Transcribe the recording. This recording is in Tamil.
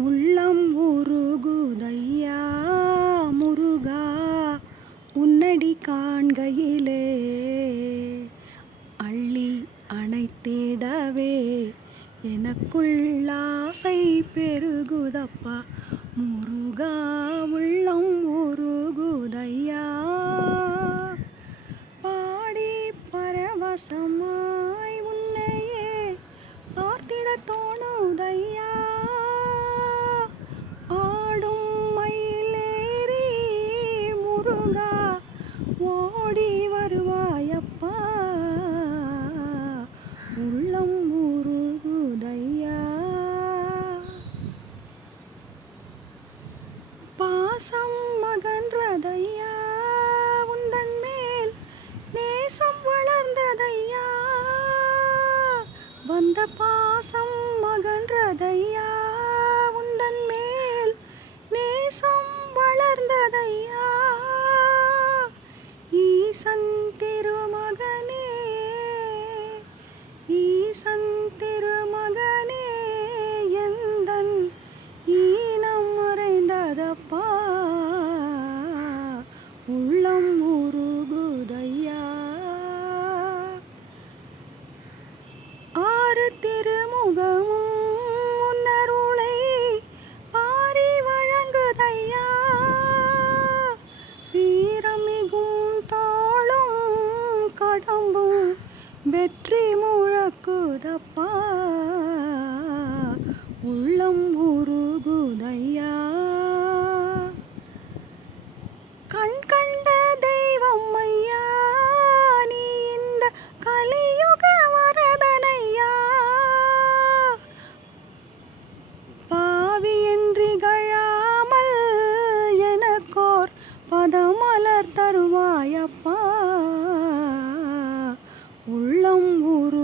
உள்ளம் உருகுதையா முருகா உன்னடி காண்கையிலே அள்ளி அணைத்திடவே எனக்குள் ஆசை பெருகுதப்பா முருகா உள்ளம் உருகுதையா பாடி பரவசமாய் உன்னையே பார்த்திட தோணுதையா ஓடி வருவாயப்பா உள்ளம் உருகுதையா பாசம் மகன்றதையா உந்தன் மேல் நேசம் வளர்ந்ததையா வந்த பாசம் மகன்றதையா உந்தன் மேல் நேசம் வளர்ந்ததையா ஈசன் திருமகனே ஈசன் திருமகனே எந்தன் ஈனம் மறைந்ததப்பா உள்ளம் உருகுதையா ஆறு திருமுகமும் உன்னருளை பாரி வழங்குதையா வீரமிகும் கடம்பும் வெற்றி முழக்குதப்பா உள்ளம் உருகுதையா கண் கண்ட தெய்வம் ஐயா நீ இந்த கலியுக வரதனையா பாவி என்றிகழாமல் எனக்கோர் பதமலர் தருவாயப்பா உள்ளம் உரு